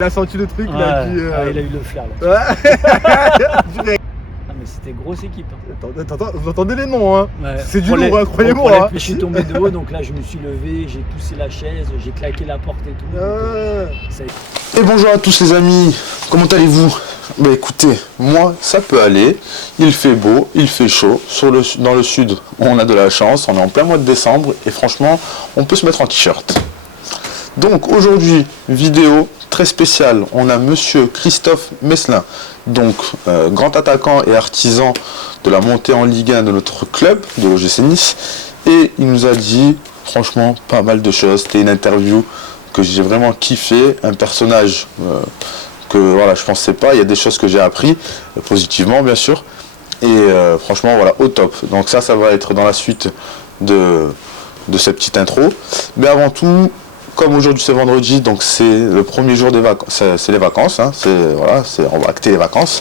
Il a senti le truc, Ouais, il a dit. il a eu le flair là. Ouais. Ah, mais c'était grosse équipe. Hein. Attends, vous entendez les noms, hein. Ouais. C'est du lourd, hein, croyez-moi. Hein. Je suis tombé de haut, donc là je me suis levé, j'ai poussé la chaise, j'ai claqué la porte et tout. Et bonjour à tous les amis, comment allez-vous? Bah écoutez, moi ça peut aller, il fait beau, il fait chaud, dans le sud on a de la chance, on est en plein mois de décembre et franchement on peut se mettre en t-shirt. Donc aujourd'hui, vidéo très spéciale, on a monsieur Christophe Meslin, donc grand attaquant et artisan de la montée en Ligue 1 de notre club, de l'OGC Nice, et il nous a dit franchement pas mal de choses, c'était une interview que j'ai vraiment kiffé, un personnage que voilà, je pensais pas, il y a des choses que j'ai appris, positivement bien sûr, et franchement voilà, au top. Donc ça va être dans la suite de cette petite intro, mais avant tout, comme aujourd'hui c'est vendredi, donc c'est le premier jour des vacances, c'est les vacances, hein, on va acter les vacances.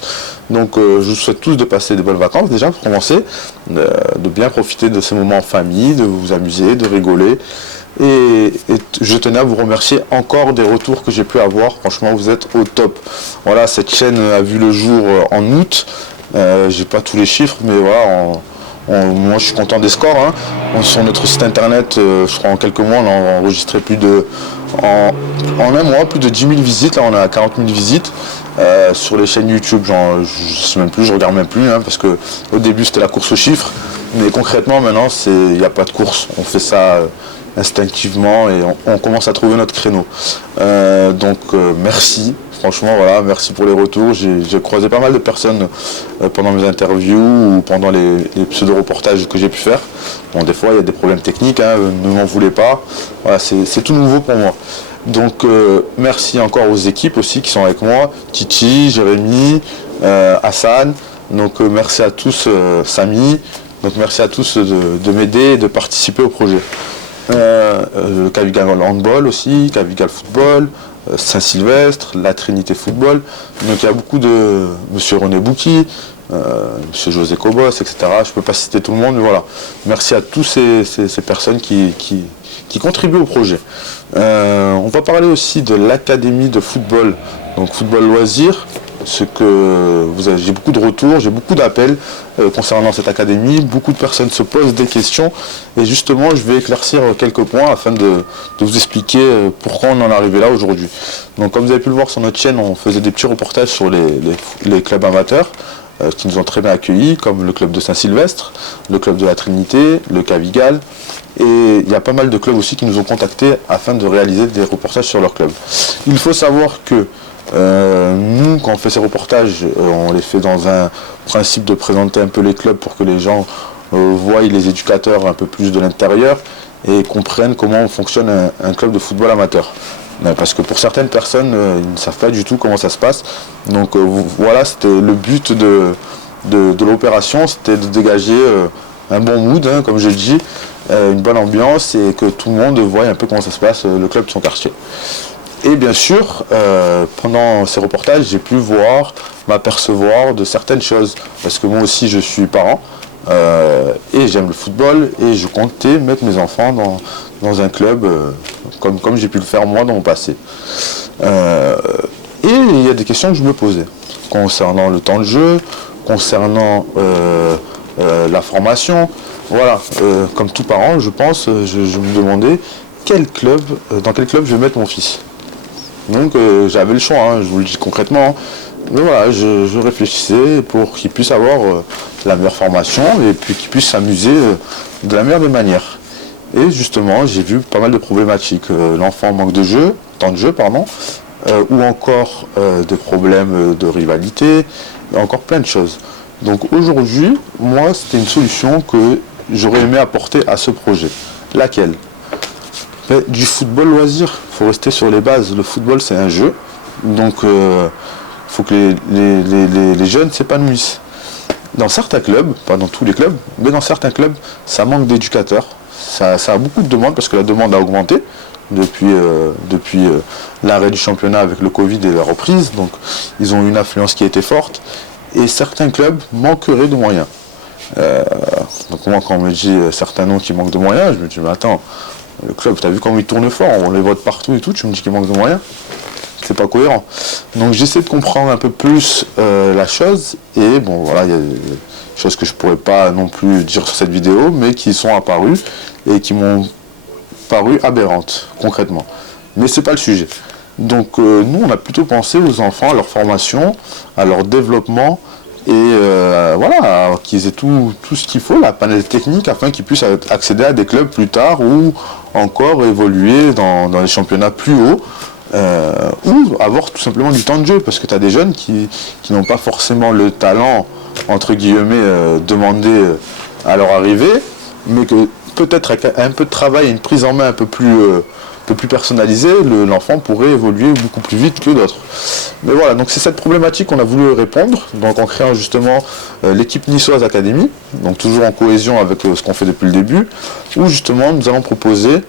Donc je vous souhaite tous de passer des bonnes vacances déjà pour commencer, de bien profiter de ces moments en famille, de vous amuser, de rigoler. Et je tenais à vous remercier encore des retours que j'ai pu avoir, franchement vous êtes au top. Voilà, cette chaîne a vu le jour en août, j'ai pas tous les chiffres, mais voilà, moi je suis content des scores. Hein. Sur notre site internet, je crois en quelques mois, on a enregistré en un mois, plus de 10 000 visites. Là on a 40 000 visites. Sur les chaînes YouTube, je sais même plus, je regarde même plus, hein, parce que au début c'était la course aux chiffres. Mais concrètement maintenant, il n'y a pas de course. On fait ça instinctivement et on commence à trouver notre créneau. Donc merci. Franchement, voilà, merci pour les retours. J'ai croisé pas mal de personnes pendant mes interviews ou pendant les pseudo-reportages que j'ai pu faire. Bon, des fois, il y a des problèmes techniques, hein, ne m'en voulez pas. Voilà, c'est tout nouveau pour moi. Donc, merci encore aux équipes aussi qui sont avec moi. Titi, Jérémy, Hassan. Donc, merci à tous, Samy. Donc, merci à tous de m'aider et de participer au projet. Le Cavigal Handball aussi, Cavigal Football, Saint-Sylvestre, la Trinité Football. Donc il y a beaucoup de monsieur René Bouki, monsieur José Cobos, etc. Je ne peux pas citer tout le monde, mais voilà. Merci à tous ces personnes qui contribuent au projet. On va parler aussi de l'académie de football, donc football loisir. J'ai beaucoup de retours, j'ai beaucoup d'appels concernant cette académie. Beaucoup de personnes se posent des questions et justement je vais éclaircir quelques points afin de vous expliquer pourquoi on en est arrivé là aujourd'hui. Donc comme vous avez pu le voir sur notre chaîne, on faisait des petits reportages sur les clubs amateurs qui nous ont très bien accueillis, comme le club de Saint-Sylvestre, le club de la Trinité, le Cavigal. Et il y a pas mal de clubs aussi qui nous ont contactés afin de réaliser des reportages sur leur club. Il faut savoir que nous, quand on fait ces reportages, on les fait dans un principe de présenter un peu les clubs pour que les gens voient les éducateurs un peu plus de l'intérieur et comprennent comment fonctionne un club de football amateur. Parce que pour certaines personnes, ils ne savent pas du tout comment ça se passe. Donc voilà, c'était le but de l'opération, c'était de dégager un bon mood, hein, comme je le dis, une bonne ambiance et que tout le monde voie un peu comment ça se passe, le club de son quartier. Et bien sûr, pendant ces reportages, j'ai pu m'apercevoir de certaines choses. Parce que moi aussi, je suis parent et j'aime le football et je comptais mettre mes enfants dans un club comme j'ai pu le faire moi dans mon passé. Et il y a des questions que je me posais concernant le temps de jeu, concernant la formation. Voilà, comme tout parent, je pense, je me demandais dans quel club je vais mettre mon fils. Donc j'avais le choix, hein, je vous le dis concrètement. Mais voilà, je réfléchissais pour qu'il puisse avoir la meilleure formation et puis qu'il puisse s'amuser de la meilleure des manières. Et justement, j'ai vu pas mal de problématiques. L'enfant manque de temps de jeu, ou encore des problèmes de rivalité, et encore plein de choses. Donc aujourd'hui, moi, c'était une solution que j'aurais aimé apporter à ce projet. Laquelle ? Du football loisir, il faut rester sur les bases. Le football, c'est un jeu, donc il faut que les jeunes s'épanouissent. Dans certains clubs, pas dans tous les clubs, mais dans certains clubs, ça manque d'éducateurs. Ça a beaucoup de demandes parce que la demande a augmenté depuis l'arrêt du championnat avec le Covid et la reprise. Donc ils ont une affluence qui a été forte et certains clubs manqueraient de moyens. Donc moi, quand on me dit certains noms qui manquent de moyens, je me dis mais attends, le club, t'as vu comment il tourne fort, on les vote partout et tout, tu me dis qu'il manque de moyens. c'est pas cohérent. Donc j'essaie de comprendre un peu plus la chose, et bon voilà, il y a des choses que je pourrais pas non plus dire sur cette vidéo, mais qui sont apparues et qui m'ont paru aberrantes concrètement. Mais c'est pas le sujet. Donc nous on a plutôt pensé aux enfants, à leur formation, à leur développement, et voilà, qu'ils aient tout ce qu'il faut, la panel technique, afin qu'ils puissent accéder à des clubs plus tard, ou encore évoluer dans les championnats plus hauts, ou avoir tout simplement du temps de jeu, parce que tu as des jeunes qui n'ont pas forcément le talent, entre guillemets, demandé à leur arrivée, mais que peut-être avec un peu de travail et une prise en main un peu plus personnalisée, l'enfant pourrait évoluer beaucoup plus vite que d'autres. Mais voilà, donc c'est cette problématique qu'on a voulu répondre, donc en créant justement l'équipe niçoise Académie, donc toujours en cohésion avec ce qu'on fait depuis le début, où justement nous allons proposer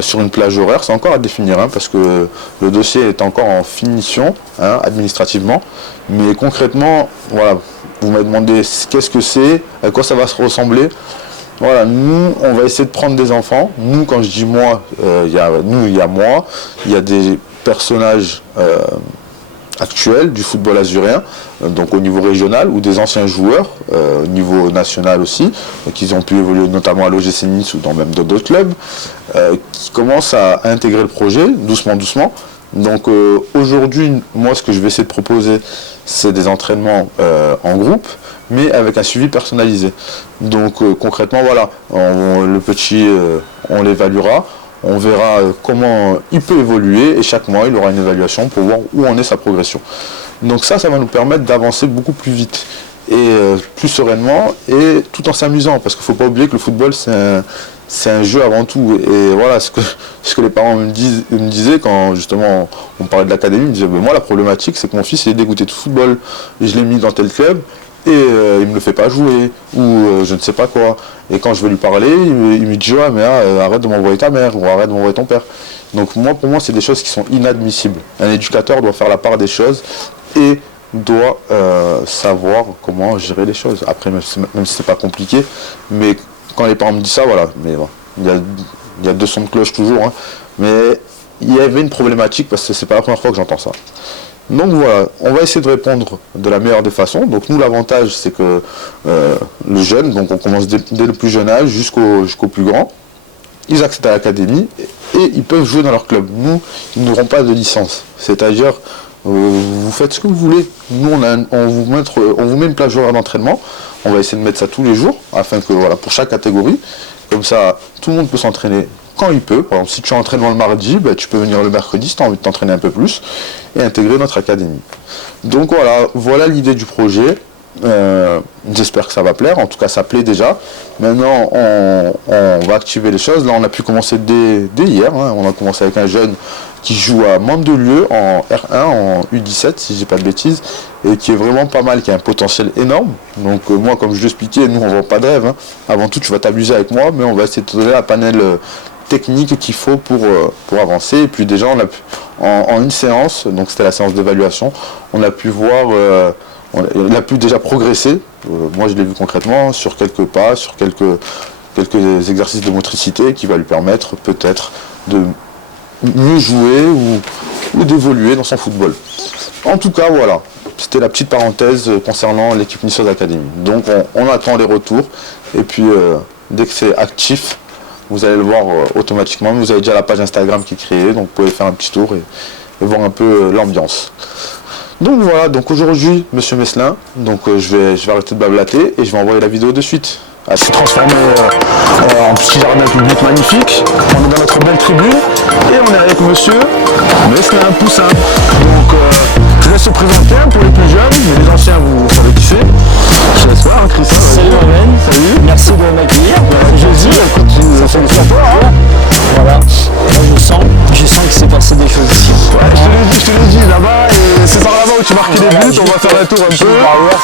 sur une plage horaire, c'est encore à définir, hein, parce que le dossier est encore en finition, hein, administrativement, mais concrètement, voilà, vous m'avez demandé qu'est-ce que c'est, à quoi ça va se ressembler. Voilà, nous, on va essayer de prendre des enfants. Nous, quand je dis moi, il y a moi, il y a des personnages actuels du football azuréen, donc au niveau régional, ou des anciens joueurs, au niveau national aussi, qui ont pu évoluer notamment à l'OGC Nice ou dans même d'autres clubs, qui commencent à intégrer le projet, doucement. Donc aujourd'hui, moi, ce que je vais essayer de proposer, c'est des entraînements en groupe, mais avec un suivi personnalisé. Donc concrètement, voilà, le petit, on l'évaluera, on verra comment il peut évoluer, et chaque mois, il aura une évaluation pour voir où en est sa progression. Donc ça va nous permettre d'avancer beaucoup plus vite, et plus sereinement, et tout en s'amusant, parce qu'il ne faut pas oublier que le football, c'est un jeu avant tout. Et voilà ce que les parents me disaient quand justement on parlait de l'académie. Ils me disaient, moi la problématique, c'est que mon fils est dégoûté de football, et je l'ai mis dans tel club, et il me le fait pas jouer, ou je ne sais pas quoi. Et quand je veux lui parler, il me dit, ah, mais arrête de m'envoyer ta mère, ou arrête de m'envoyer ton père. Donc pour moi, c'est des choses qui sont inadmissibles. Un éducateur doit faire la part des choses, et doit savoir comment gérer les choses. Après, même si c'est pas compliqué, mais quand les parents me disent ça, voilà, mais bon, il y a deux sons de cloche toujours, hein, mais il y avait une problématique, parce que c'est pas la première fois que j'entends ça. Donc voilà, on va essayer de répondre de la meilleure des façons. Donc nous, l'avantage, c'est que le jeune, donc on commence dès le plus jeune âge jusqu'au plus grand, ils accèdent à l'académie et ils peuvent jouer dans leur club. Nous, ils n'auront pas de licence, c'est-à-dire vous faites ce que vous voulez. Nous, on vous met une plage horaire d'entraînement. On va essayer de mettre ça tous les jours, afin que, voilà, pour chaque catégorie, comme ça, tout le monde peut s'entraîner quand il peut. Par exemple, si tu es entraînement le mardi, tu peux venir le mercredi si tu as envie de t'entraîner un peu plus, et intégrer notre académie. Donc voilà l'idée du projet. J'espère que ça va plaire, en tout cas ça plaît déjà. Maintenant on va activer les choses. Là on a pu commencer dès hier, hein. On a commencé avec un jeune qui joue à Mandelieu en R1, en U17 si j'ai pas de bêtises, et qui est vraiment pas mal, qui a un potentiel énorme. Donc moi, comme je l'expliquais, nous on vend pas de rêve, hein. Avant tout tu vas t'amuser avec moi, mais on va essayer de te donner la panel technique qu'il faut pour avancer. Et puis déjà en une séance, donc c'était la séance d'évaluation, on a pu voir, il a pu déjà progresser. Moi je l'ai vu concrètement sur quelques pas, sur quelques exercices de motricité qui va lui permettre peut-être de mieux jouer ou d'évoluer dans son football. En tout cas, voilà, c'était la petite parenthèse concernant l'équipe niçoise Académie. Donc on attend les retours, et puis dès que c'est actif, vous allez le voir automatiquement. Vous avez déjà la page Instagram qui est créée, donc vous pouvez faire un petit tour et voir un peu l'ambiance. Donc voilà, donc aujourd'hui, Monsieur Meslin, donc je vais arrêter de blablater et je vais envoyer la vidéo de suite. Elle s'est transformée en petit jardin public magnifique. On est dans notre belle tribune et on est avec Monsieur Meslin Poussin. Donc je laisse se présenter pour les plus jeunes, mais les anciens vous savez qui c'est. Je laisse pas, hein, Christophe. Salut Owen, salut. Merci de m'accueillir. Jésus, écoute, ça fait sur toi, hein. Voilà, là je sens qu'il s'est passé des choses ici. Ouais, je te l'ai dit là-bas, et c'est par là-bas où tu marquais des débute, on va faire un tour un peu.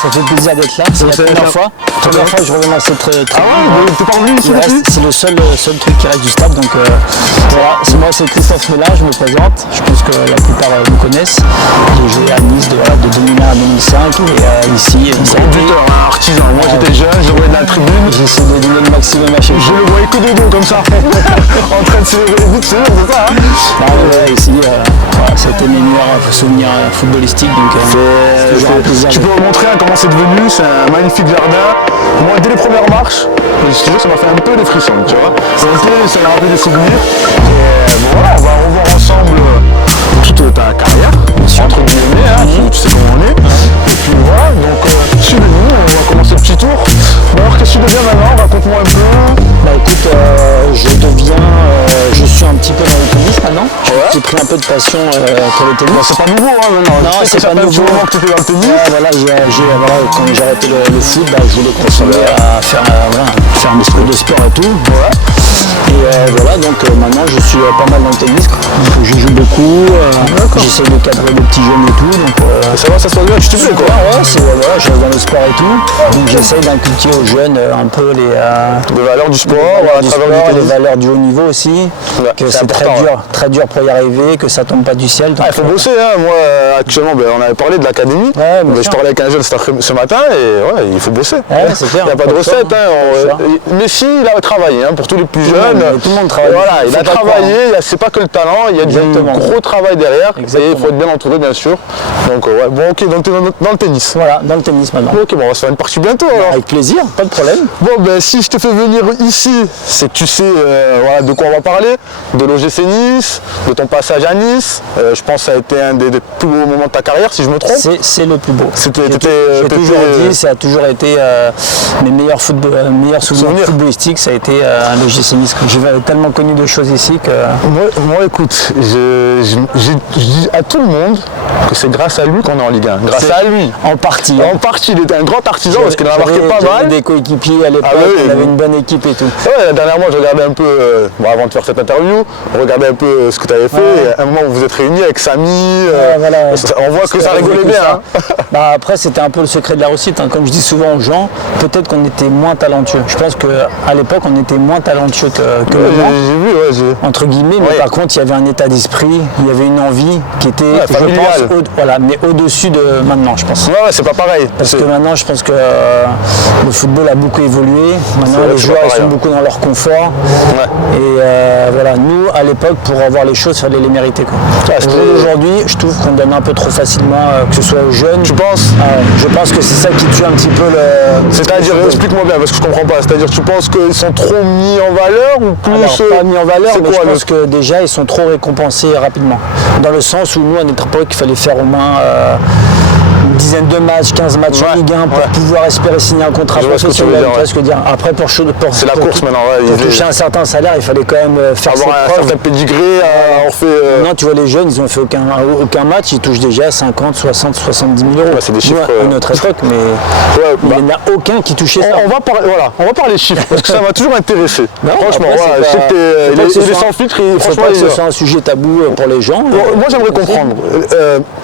Ça fait plaisir d'être là, c'est la première fois. Première fois que je reviens dans cette tribune. Ah ouais, t'es pas venu ici depuis? C'est le seul truc qui reste du stade, donc voilà. Moi c'est Christophe Mella, je me présente. Je pense que la plupart me connaissent. J'ai joué à Nice de 2001 à 2005 et ici. Grand buteur, hein, artisan. Moi j'étais jeune, je voyais de la tribune. J'essaie de donner le maximum à chaque Je fois. le voyais que de dos comme ça, en train de célébrer les buts, c'est ça hein? Ouais, ici, voilà, c'était mes meilleurs souvenirs footballistiques, donc c'est toujours un plaisir. Tu peux me montrer hein, comment c'est devenu, c'est un magnifique jardin. Moi dès les premières marches, je te jure ça m'a fait un peu des frissons, tu vois. Ça m'a rappelé des souvenirs. Et bon voilà, on va revoir ensemble toute ta carrière, entre guillemets, hein, tu sais comment on est. Et puis voilà, donc suivez-nous, on va commencer le petit tour. Bon alors qu'est-ce que tu deviens maintenant? Raconte-moi un peu. Bah écoute, je suis un petit peu dans le tennis maintenant. J'ai pris un peu de passion pour le tennis. Bon, c'est pas nouveau hein, maintenant. Non, c'est pas nouveau. Moment que tu étais dans le tennis. Ouais, voilà, quand j'ai arrêté le foot, bah, je voulais continuer à faire un esprit de sport et tout. Voilà. Et voilà, donc maintenant je suis pas mal dans le tennis. Donc, je joue beaucoup, j'essaie de cadrer les petits jeunes et tout. Donc, Ça va, ça se passe bien, tu te plais quoi? Ouais, voilà, je reste dans le sport et tout. Donc j'essaie d'inculquer aux jeunes un peu les valeurs du sport, à travers du les tennis. valeurs du haut niveau aussi. Ouais, Que c'est c'est important, très dur pour y arriver, que ça tombe pas du ciel. Il faut bosser, hein. Moi actuellement on avait parlé de l'académie, Ouais, bien je sûr. parlais avec un jeune ce matin et ouais, il faut bosser. Ouais, c'est clair. Il n'y a pas de Pas le recette. choix, Hein. Messi il a travaillé hein, pour tous les plus Tout le jeunes. monde, tout le monde travaille. Voilà, il Faut a pas travaillé, c'est pas que le talent, il y a du Exactement. gros travail derrière et il Exactement. faut être bien entouré bien sûr. Donc ouais, bon ok, donc t'es dans le tennis. Voilà, dans le tennis maintenant. Ok, bon on va se faire une partie bientôt alors. Avec plaisir, pas de problème. Bon ben si je te fais venir ici, c'est que tu sais voilà, de quoi on va parler, de l'OGC Nice, de ton passage à Nice. Je pense que ça a été un des plus beaux moments de ta carrière si je me trompe. C'est le plus beau. J'ai T'étais toujours dit, ça a toujours été mes meilleurs souvenirs footballistiques, ça a été à l'OGC Nice. J'ai tellement connu de choses ici que... Moi écoute, je dis à tout le monde que c'est grâce à lui qu'on est en Ligue 1. Grâce à lui. En partie. En partie, il était un grand artisan parce qu'il en a marqué pas J'avais mal. des coéquipiers à l'époque, on avait une bonne équipe et tout. Ouais, dernièrement, je regardais un peu, avant de faire cette interview, on regardait un peu ce que tu avais fait. Ouais. Et à un moment, vous vous êtes réunis avec Samy. Voilà. On voit que ça rigolait bien. Hein. Bah, après, c'était un peu le secret de la réussite. Hein. Comme je dis souvent aux gens, peut-être qu'on était moins talentueux. Je pense qu'à l'époque, on était moins talentueux que maintenant. J'ai vu, Entre guillemets, mais par contre, il y avait un état d'esprit, il y avait une envie qui était, je familiale. pense, mais au-dessus de maintenant, je pense. Ouais, c'est pas pareil. Parce que maintenant, je pense que le football a beaucoup évolué. Maintenant, vrai les que c'est joueurs pas ils pareil, sont hein. beaucoup dans leur confort. Ouais. Et voilà, nous, à l'époque, pour avoir les choses, il fallait les mériter. Aujourd'hui, je trouve qu'on donne un peu trop facilement, que ce soit aux jeunes. Tu penses? Je pense que c'est ça qui tue un petit peu le... C'est-à-dire, explique-moi bien, parce que je comprends pas. C'est-à-dire, tu penses qu'ils sont trop mis en valeur ou plus... Alors, pas mis en valeur, c'est mais quoi, je pense que déjà, ils sont trop récompensés rapidement. Dans le sens où nous, à notre époque, il fallait faire au moins une dizaine de matchs, 15 matchs en Ligue 1 pour pouvoir espérer signer un contrat Je vois ce que tu veux professionnel. dire, Tu vois ce que je veux dire. Après, c'est la course maintenant. Pour toucher un certain salaire, il fallait quand même faire ses avoir un preuves. certain pédigré, on fait... Non, tu vois, les jeunes, ils ont fait aucun match, ils touchent déjà 50, 60, 70 000 euros. Ouais, c'est des chiffres, à notre époque, mais il n'y en a aucun qui touchait ça. On va parler chiffres, parce que ça m'a toujours intéressé. Non, franchement, après, voilà, je sais que il est sans filtre, Il ne faut franchement, pas que ce soit un sujet tabou pour les gens. moi j'aimerais comprendre,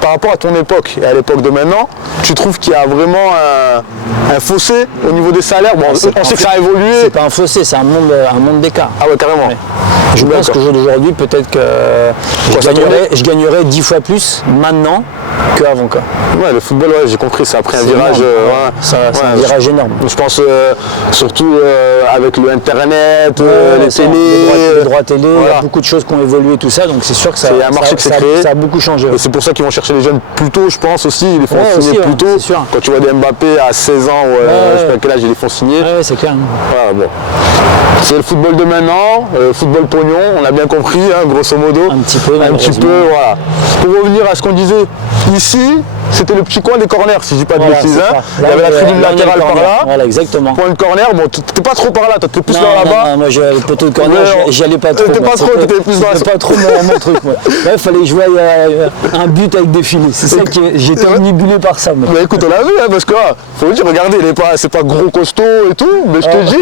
par rapport à ton époque et à l'époque de maintenant, tu trouves qu'il y a vraiment un fossé au niveau des salaires? Bon, on sait que ça a évolué. C'est pas un fossé, c'est un monde d'écart. Ah ouais, carrément. Ouais. Je pense qu'aujourd'hui, peut-être que je gagnerais 10 fois plus maintenant qu'avant. Ouais, le football, ouais, j'ai compris, ça a pris un virage. C'est un virage énorme. Je pense surtout avec le internet, les télés. Les droits télé, il y a beaucoup de choses qui ont évolué, tout ça, donc c'est sûr que ça, un marché qui s'est créé. Ça a beaucoup changé. Et c'est pour ça qu'ils vont chercher les jeunes plus tôt, je pense aussi. Ils les font signer plus tôt. Sûr. Quand tu vois des Mbappé à 16 ans, je sais pas à quel âge ils les font signer. Ouais, c'est clair. Voilà, bon. C'est le football de maintenant, football pognon, on a bien compris, hein, grosso modo. Un petit peu, voilà. Pour revenir à ce qu'on disait, ici, c'était le petit coin des corners, si je dis pas de bêtises. Hein. Il y avait la tribune latérale par là. Voilà, exactement. Point de corner, bon, t'étais pas trop par là, t'étais plus vers là-bas. Non, moi, le poteau de corner, j'y allais pas trop. T'étais pas trop, t'étais plus dans la... C'était pas trop mon truc, moi. Là, il fallait jouer un but avec des filets. C'est ça que j'étais omnibulé par ça. Moi. Mais écoute, on l'a vu, hein, parce que, faut le dire, regardez, c'est pas gros costaud et tout, mais je te dis,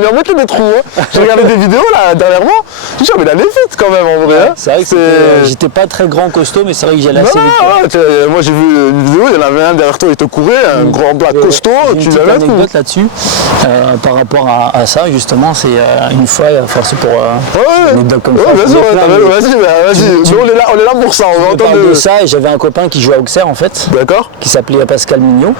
il en mettait des trous. Hein. J'ai regardé des vidéos, là, dernièrement, je me dis, mais il allait vite quand même, en vrai. Hein. C'est vrai que j'étais pas très grand costaud, mais c'est vrai que j'allais assez vite. Moi, j'ai vu une vidéo, il y en avait un derrière toi, il te courait, un grand black costaud, J'ai tu une petite l'avais tout. anecdote là-dessus par rapport à ça justement. C'est une fois, enfin c'est pour Ouais, une anecdote comme ça. bien sûr, Plein de- vas-y. Nous, on est là pour ça, on va Je entendre parle de ça et j'avais un copain qui jouait à Auxerre en fait, D'accord. qui s'appelait Pascal Mignot.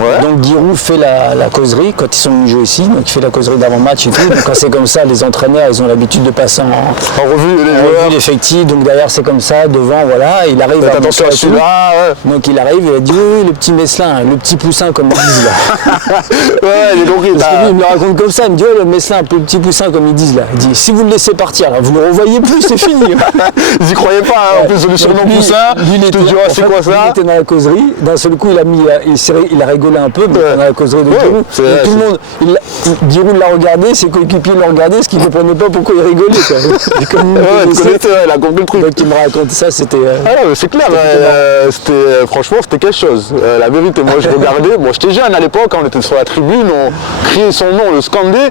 Ouais. Donc Giroud fait la causerie quand ils sont venus jouer ici, donc il fait la causerie d'avant-match et tout. Donc quand c'est comme ça, les entraîneurs ils ont l'habitude de passer en En revue, les revue joueurs. l'effectif, donc derrière c'est comme ça, devant voilà, il arrive Faites à attention à montrer et tout. celui-là, ouais. Donc il arrive et il a dit oui, le petit Meslin, le petit poussin comme ils disent là. Ouais, j'ai compris. Parce que lui, il me le raconte comme ça, il me dit, oh, le Meslin, un peu le petit poussin, comme ils disent là. Il dit, si vous le laissez partir, là, vous ne le revoyez plus, c'est fini. Ils y croyaient pas, hein. En plus, le surnom Donc, lui, poussin, lui, il je te était- dis, en c'est fait, quoi lui, ça? Il était dans la causerie, d'un seul coup, il a rigolé un peu, mais Ouais. pendant la causerie de Ouais, Giroud. c'est Et vrai, tout le c'est- monde, Giroud l'a regardé, ses coéquipiers l'ont regardé, parce qu'ils ne comprenaient pas pourquoi il rigolait. Quoi. Et comme il me Ouais, tu connaissait, connaissais, ouais, il a compris le truc. donc il me raconte ça, c'était... Ah non, mais c'est clair, franchement c'était quelque chose. La vérité, moi je regardais, bon j'étais jeune à l'époque, on était sur la tribune, on criait son nom, on le scandait,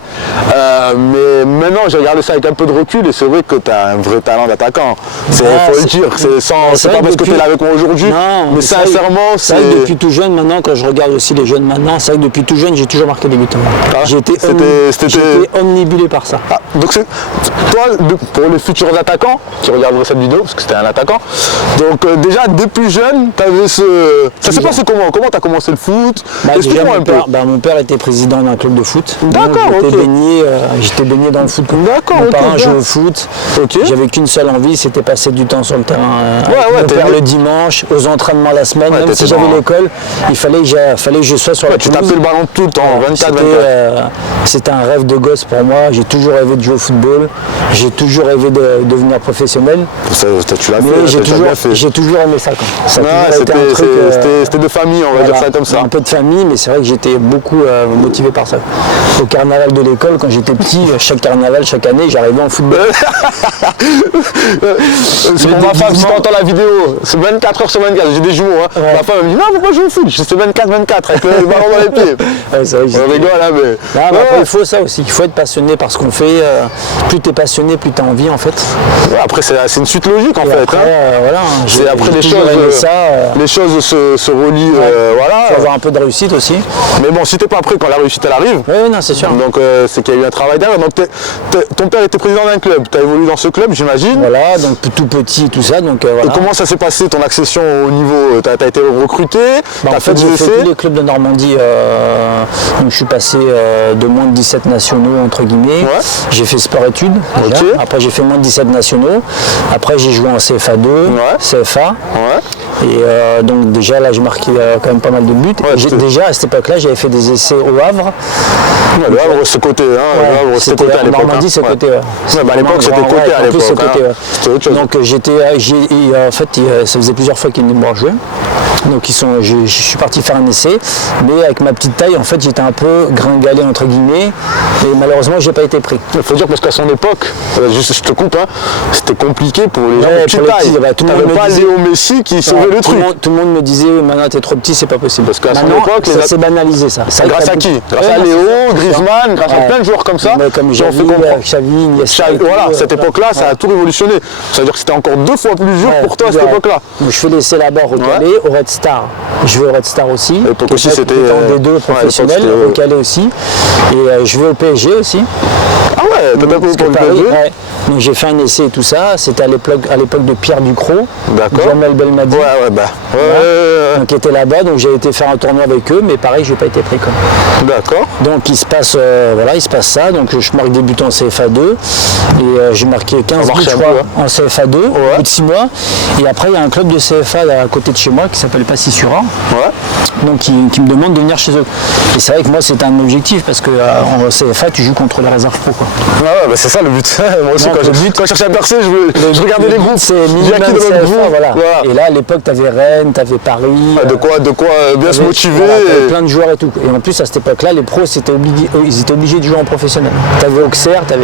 mais maintenant j'ai regardé ça avec un peu de recul et c'est vrai que tu as un vrai talent d'attaquant. Ouais, Faut le dire, c'est vrai pas que parce que tu es depuis- là avec moi aujourd'hui, Non, mais c'est vrai- sincèrement c'est vrai que depuis tout jeune maintenant, quand je regarde aussi les jeunes maintenant, c'est vrai que depuis tout jeune, j'ai toujours marqué des buts. Ah, J'ai été c'était- omnibulé par ça. Ah, donc toi, pour les futurs attaquants qui regarderaient cette vidéo, parce que c'était un attaquant, donc déjà dès plus jeune, tu avais ça s'est passé comment? Comment tu as commencé le foot? Bah, déjà, Explique-moi un peu. mon père était président d'un club de foot. D'accord, Donc, ok. j'étais baigné dans le foot. D'accord, Mes ok, parents bien. jouaient au foot. Ok. J'avais qu'une seule envie, c'était passer du temps sur le terrain. Ouais, Avec mon t'es père né- le dimanche, aux entraînements la semaine. Ouais, Même si t'étais j'avais dans- l'école, il fallait que je sois sur la Tu pelouse. tapais le ballon tout le temps, 24-24. C'était un rêve de gosse pour moi. J'ai toujours rêvé de jouer au football. J'ai toujours rêvé de devenir professionnel. Tu l'as Mais fait, j'ai tu l'as bien fait. toujours aimé ça. Quoi. Ça a Ouais, toujours été un truc, c'était de famille, on va dire ça comme ça. Un peu de famille, mais c'est vrai que j'étais beaucoup motivé par ça. Au carnaval de l'école, quand j'étais petit, chaque carnaval, chaque année, j'arrivais en football. C'est pour ma femme, si tu entends la vidéo, c'est 24 heures sur 24, j'ai des jumeaux. Hein. Ouais. Ma femme elle me dit non, faut pas jouer au foot, c'est 24-24 avec le ballon dans les pieds. Ouais, c'est vrai que On j'étais- rigole là, mais. Non, mais Ouais, après, il faut ça aussi, il faut être passionné par ce qu'on fait. Plus tu es passionné, plus tu as envie en fait. ouais, après, c'est une suite logique en Et fait. après, Hein. voilà, C'est après les toujours choses, aimé ça. les choses se relient. Voilà. Faut avoir un peu de réussite aussi. Mais bon, si t'es pas prêt quand la réussite elle arrive, Oui, non, c'est sûr. donc c'est qu'il y a eu un travail derrière. Donc ton père était président d'un club, tu as évolué dans ce club, j'imagine. Voilà, donc tout petit, tout ça. Donc, voilà. Et comment ça s'est passé ton accession au niveau? Tu as été recruté, Bah, tu en as fait des j'ai fait essais. tous les clubs de Normandie. Donc je suis passé de moins de 17 nationaux entre guillemets. Ouais. J'ai fait sport-études. déjà. Ok. Après j'ai fait moins de 17 nationaux. Après j'ai joué en CFA2, Ouais. CFA. Ouais. Et donc déjà là j'ai marqué quand même pas mal de buts. Ouais, Et déjà à cette époque-là j'avais fait des essais au Havre. Ouais, le Havre, ce côté, hein, le Havre, c'était côté à l'époque. Normandie, hein. c'est Ouais. côté. Ouais, bah, à l'époque, c'était côté à en plus, c'est l'époque. côté, hein. C'était autre chose. Donc en fait, ça faisait plusieurs fois qu'ils venaient me voir jouer. Donc je suis parti faire un essai, mais avec ma petite taille, en fait, j'étais un peu gringalé entre guillemets, et malheureusement, j'ai pas été pris. Il faut dire parce qu'à son époque, juste je te coupe, hein, c'était compliqué pour les gens Ouais, de petite pour les taille. petits, bah, tout le monde T'avais me pas disait- Léo Messi qui sauvait le truc. Tout le monde me disait, maintenant t'es trop petit, c'est pas possible. Parce qu'à son Maintenant, époque, ça s'est banalisé ça. C'est vrai Grâce que à t'as qui? beaucoup- Grâce Ouais, à non, Léo, c'est ça. Griezmann, grâce à Ouais. plein de joueurs comme ça. Mais comme qui ont fait Xavi, comprendre. Xavi, Iniesta. et tout, Voilà, cette époque-là, ça a tout révolutionné. C'est-à-dire que c'était encore 2 fois plus dur Ouais, pour toi à cette ouais. époque-là. Donc je fais l'essai là-bas au Calais, au Red Star. Je vais au Red Star aussi. l'époque qui aussi, était c'était, en D2 ouais, à l'époque, professionnel, c'était, au Calais aussi. Et je vais au PSG aussi. Ah ouais, t'as pas Parce que pour le Paris, PSG. ouais. Donc j'ai fait un essai et tout ça. C'était à l'époque de Pierre Ducrot, D'accord. Jamel Belmadi. Ouais, bah. Ouais, Donc qui était là-bas, donc j'ai été faire un tournoi avec eux, mais pareil, j'ai pas été pris comme. d'accord. Donc il se passe ça, donc je marque des buts en CFA2 et j'ai marqué 15 Ça buts marche je un crois, peu, en CFA2 au bout de 6 mois. Et après il y a un club de CFA à côté de chez moi qui s'appelle Passy-sur-Orne, Ouais. donc qui me demande de venir chez eux. Et c'est vrai que moi c'était un objectif parce que en CFA tu joues contre les réserves pro quoi. Ouais, bah c'est ça le but. Moi aussi, Donc, quand le but- je cherchais à percer, je regardais les groupes. C'est J'ai minimum acquis de notre CFA, groupe. voilà. Voilà. Et là à l'époque tu avais Rennes, tu avais Paris. De quoi bien se motiver. Voilà, t'avais et- plein de joueurs et tout. Et en plus à cette époque-là, les pros ils étaient obligés de jouer en professionnel. T'avais Auxerre, c'était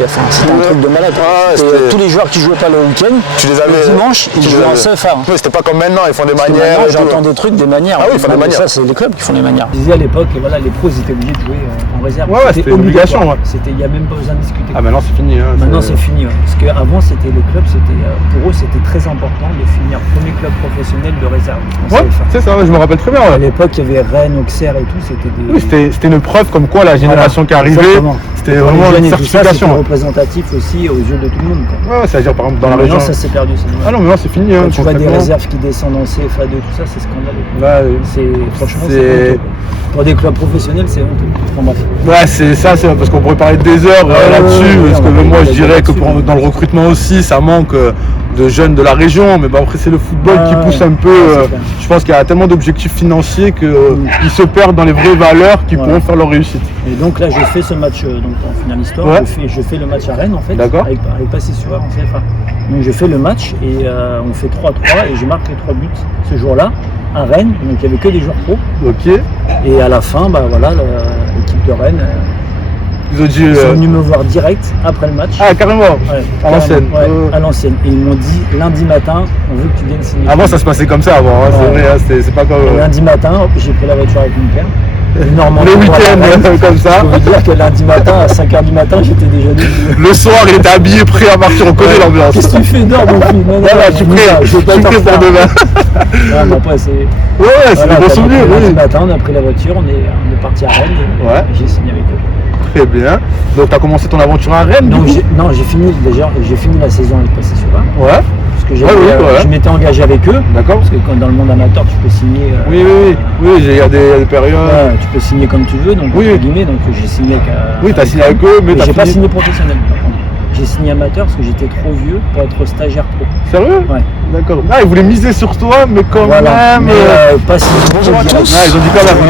un Ouais. truc de malade. Ah, Et, c'était- tous les joueurs qui jouaient pas le week-end, Tu les avais. le dimanche, ils tu les jouaient en avais. CFA. hein. Mais c'était pas comme maintenant, ils font des Parce que manières. maintenant, et tout. j'entends des trucs, des manières. Ah oui, ils font des Mais manières. Ça, c'est les clubs qui font les manières. Je disais à l'époque, voilà, les pros ils étaient obligés de jouer en réserve. Ouais, c'était une obligation, obligatoire. Il n'y a même pas besoin de discuter. Ah, maintenant c'est fini. Hein, Maintenant c'est fini. Ouais. Parce qu'avant, c'était les clubs, pour eux, c'était très important de finir premier club professionnel de réserve. Ouais, c'est ça, je me rappelle très bien. À Ouais. l'époque, il y avait Rennes, Auxerre et tout, c'était des... Oui, c'était une preuve comme quoi la génération qui arrivait, exactement. c'était Pour les vraiment jeunes une et tout ça, c'était certification. représentatif aussi aux yeux de tout le monde, quoi. Ouais, c'est-à-dire par exemple dans la Maintenant, région. ça s'est perdu, c'est dommage. Ah non, mais non, c'est fini. Hein, Quand tu vois des concrètement. réserves qui descendent en CFA2, tout ça, c'est scandaleux. Franchement, c'est- c'est honteux. Pour des clubs professionnels, c'est honteux. Enfin, bref. Ouais, c'est ça, c'est parce qu'on pourrait parler des heures là-dessus, ouais, parce on que va moi parler je dirais que là-dessus. dans le recrutement aussi, ça manque de jeunes de la région, mais bah, après c'est le football qui pousse un peu. c'est clair. Je pense qu'il y a tellement d'objectifs financiers qu'ils se perdent dans les vraies valeurs qui pourront faire leur réussite. Et donc là, je fais ce match donc en finale histoire. Ouais. Je fais le match à Rennes en fait, D'accord. avec Passy-sur-Eure en CFA. Donc je fais le match et on fait 3-3 et je marque les 3 buts ce jour-là à Rennes. Donc il n'y avait que des joueurs pro. Ok. Et à la fin, bah voilà, l'équipe de Rennes Ils ont dit. ils sont venus me voir direct après le match. Ah, carrément. Ouais, à l'ancienne. carrément, ouais, à l'ancienne. Et ils m'ont dit lundi matin, on veut que tu viennes signer. Avant ça se passait comme ça avant, hein, c'est Ouais. vrai, hein, c'est pas comme. Et lundi matin, hop, j'ai pris la voiture avec mon père. Énormément Les de fois à Rennes. week-ends comme ça. Je peux vous dire que lundi matin, à 5h du matin, j'étais déjà debout. Le soir il était habillé, prêt à partir, on connaît l'ambiance. Qu'est-ce que tu fais? Dors, mon fils. Non, Voilà, je suis prêt, je vais pas être en pour retard. demain. Non, mais après, c'est. Ouais, c'est Voilà, des bons donc, souvenirs, lundi oui. matin, on a pris la voiture, on est parti à Rennes et Ouais. j'ai signé avec eux. Très bien. Donc tu as commencé ton aventure à Rennes Donc, du coup j'ai fini la saison avec Passy-sur-Eure. Ouais. Parce que Ouais. je m'étais engagé avec eux. D'accord. Parce que quand dans le monde amateur, tu peux signer. Oui, il y a des périodes. Tu peux signer comme tu veux, donc Oui. entre guillemets, donc j'ai signé avec. Oui, tu as signé avec eux, mais Mais tu as j'ai pas fini. signé professionnel par contre. J'ai signé amateur parce que j'étais trop vieux pour être stagiaire pro. Sérieux? Ouais. D'accord. Ah, ils voulaient miser sur toi, mais quand Voilà. même. Mais pas signé. Bonjour à direct. tous. Ouais, ils ont dit quand même.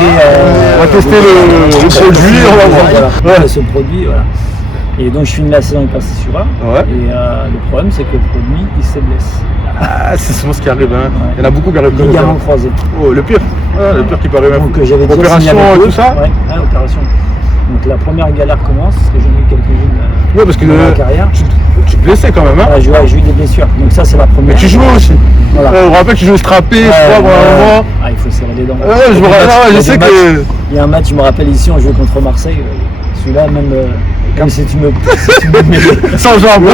On va tester le produit, on va voir. Voilà. Ouais. Ce produit, voilà. Et donc je finis la saison avec Passy-sur-Eure. Ouais. Et le problème c'est que le produit il se blesse. Ah, c'est souvent ce qui arrive. Hein. Ouais. Il y en a beaucoup qui arrivent comme ça. Ligament croisé. Oh, le pire. Ouais, le pire qui paraît même. Donc j'avais déjà signé Opération avec et eux. tout ça. Ouais, opération. Donc la première galère commence, parce que j'en ai eu quelques-unes Ouais, parce que dans ma carrière. tu te blessais quand même. Hein. Voilà, j'ai eu des blessures. Donc ça c'est la première. Mais tu jouais aussi. Voilà. On rappelle que tu jouais strappé, je crois, pendant un moment. Ah, il faut serrer les dents. Ouais, je me rappelle, Il y je a des sais matchs- que. Il y a un match, je me rappelle ici, on jouait contre Marseille. Celui-là, même si tu me mets Sans jambes.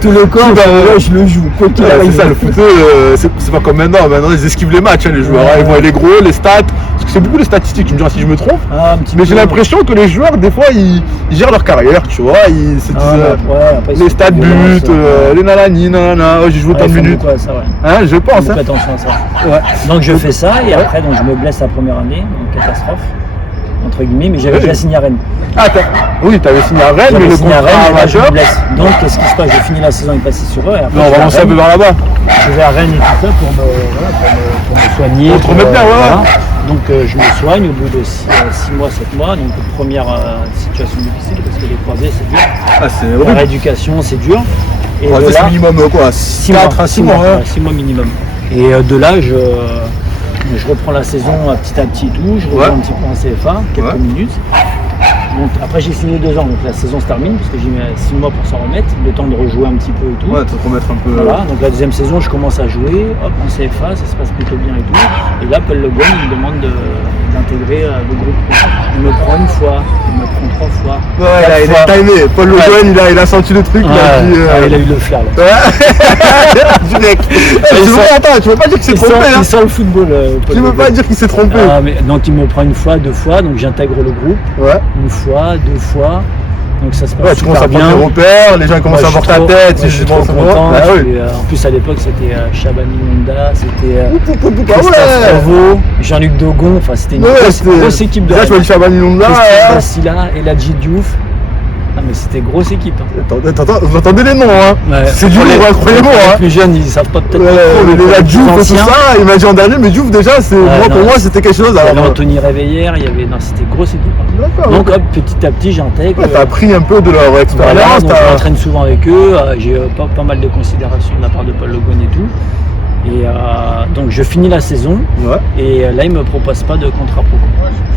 tout le corps, ouais, je le joue. Quoi qu'il Ouais, arrive. c'est ça, le football, c'est pas comme maintenant. Maintenant, ils esquivent les matchs, hein, les joueurs. Ouais. Ils voient les gros, les stats. Parce que c'est beaucoup les statistiques, tu me diras si je me trompe. Ah, un petit Mais peu. j'ai l'impression que les joueurs, des fois, ils gèrent leur carrière, tu vois. Ils se disent Après, ils les sont stats plus buts, violents, les nanani, nanana, j'ai joué ouais, tant de ils font minutes. beaucoup à ça, ouais. Hein, je Ils pense. font Hein. beaucoup attention à ça. Ouais. Donc je fais ça et après donc je me blesse la première année, donc catastrophe entre guillemets, mais j'avais Ouais. déjà signé à Rennes. Ah, oui, t'avais signé à Rennes, mais J'avais le signé à contrat Rennes et là je me amateur. blesse. Donc qu'est-ce qui se passe? J'ai fini la saison avec Passy-sur-Eure et après Non, on je va vais à lancer un peu Rennes. vers là-bas. Je vais à Rennes et tout ça pour me soigner. Pour te remettre bien, ouais. Donc je me soigne au bout de 6 mois, 7 mois. Donc première situation difficile parce que les croisés c'est dur. Ah, c'est La horrible. rééducation c'est dur. Et Ouais, de c'est là, minimum quoi, 6 mois, 4 à 6 mois. ouais, Hein. 6 mois minimum. Et de là, je reprends la saison petit à petit et tout. Je reviens Ouais. un petit peu en CFA, quelques Ouais. minutes. Donc, après, j'ai signé 2 ans, donc la saison se termine parce que j'ai mis 6 mois pour s'en remettre, le temps de rejouer un petit peu et tout. Ouais, te remettre un peu. Voilà, donc la deuxième saison, je commence à jouer, hop, en CFA, ça se passe plutôt bien et tout. Et là, Paul Le Guen, il me demande d'intégrer le groupe. Il me prend une fois, il me prend 3 fois. Ouais, 4 il fois. a timé. Paul Le Ouais. Guen, il a senti le truc. Ouais, Il a dit. il a eu le flair là. Ouais. Direct. Tu veux pas dire qu'il s'est Il trompé, hein. sent le football. Paul Tu Le veux pas Guen. dire qu'il s'est trompé. Ah, mais, donc il me prend une fois, 2 fois, donc j'intègre le groupe, Ouais. une fois, 2 fois, donc ça se passe Ouais, tu commences à super prendre bien. des repères, les gens commencent à Moi, voir ta tête. je suis trop c'est bon. content. Bah oui. En plus à l'époque c'était Shabani Munda, c'était Ah Christophe ouais. Ravo, Jean-Luc Dogon, enfin c'était une Ouais, grosse équipe de Là, tu vois le Chabani Lunda. Christophe Bassila, Eladji Diouf. Ah mais c'était grosse équipe. Hein. Vous entendez les noms, hein. Ouais. C'est du Pour lourd, les- hein, croyez-moi. Les Hein. plus jeunes ils savent pas peut-être Ouais, trop, mais les pour gars les plus Diouf et tout anciens, ça, il m'a dit en dernier, mais Diouf déjà, c'est moi non, pour moi c'était quelque chose. il y avait Alors, Anthony Réveillère, il y avait non c'était grosse équipe. Hein. d'accord. Donc hop, petit à petit j'intègre. Ouais, t'as appris un peu de leur Voilà, expérience. donc je m'entraîne souvent avec eux, j'ai pas mal de considération de la part de Paul Le Guen et tout. Et donc je finis la saison Ouais. et là il me propose pas de contrat pro.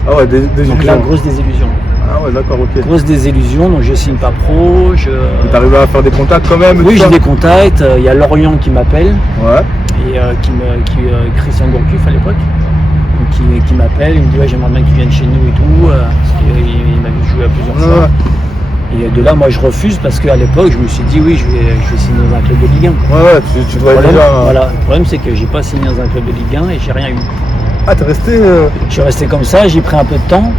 Ah ouais, des Donc là illusions. grosse désillusion. Ah ouais, d'accord, ok. Grosse désillusion, donc je signe pas pro. T'es arrivé à faire des contacts quand même. et Oui tout j'ai ça des contacts, il y a Lorient qui m'appelle Ouais. et Christian Gourcuff à l'époque. Donc, qui m'appelle, il me dit ouais j'aimerais bien que tu viennes chez nous et tout, parce qu'il m'a vu jouer à plusieurs Ouais. fois. Et de là, moi, je refuse parce qu'à l'époque, je me suis dit, oui, je vais signer dans un club de Ligue 1. Ouais, tu dois être déjà. Voilà, le problème, c'est que j'ai pas signé dans un club de Ligue 1 et j'ai rien eu. Ah, t'es resté. Je suis resté comme ça, j'ai pris un peu de temps.